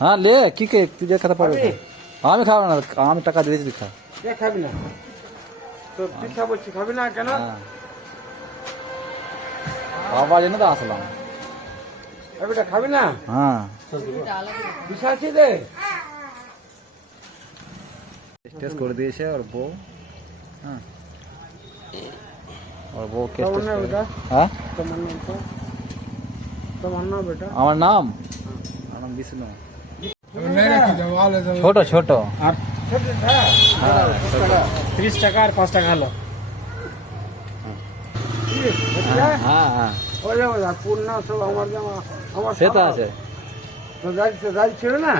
হ্যাঁ লে কি কে তুই যে খাতা পারবি আমি খাবো না আমি টাকা দিয়ে দিয়েছি খা খাবি না তো পিঠা বলছি খাবি না কেন বাবা জন্য তো আসলাম এটা খাবি না হ্যাঁ বিশ্বাসী রে টেস্ট করে দিয়েছে ওর বউ হ্যাঁ ওর বউ কে হ্যাঁ তোমার নাম বেটা আমার নাম বিষ্ণু ছোট ছোট আর 30 টাকা আর 5 টাকা হলো হ্যাঁ হ্যাঁ পূর্ণ সব আমার জামা আমার সে তো আছে তো দাঁড়ি ছিল না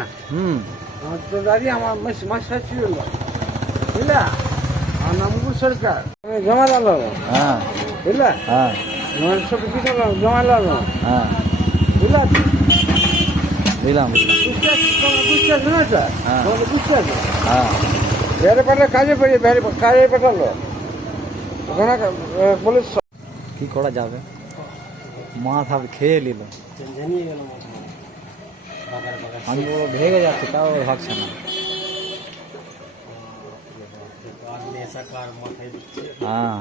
তো দাঁড়িয়ে আমার মাসা ছিল বুঝলা আর নামবু সরকার জমা লালো হ্যাঁ বুঝলা হ্যাঁ সব কিছু জমা লালো হ্যাঁ বুঝলা বুঝলাম বিশ্বাস না স্যার বিশ্বাস হ্যাঁ বেড়ে পাঠালে কাজে কাজে পাঠালো ওখানে পুলিশ কি করা যাবে মাথা খেয়ে নিল আমি ও ভেগে যাচ্ছে তাও ভাবছে না হ্যাঁ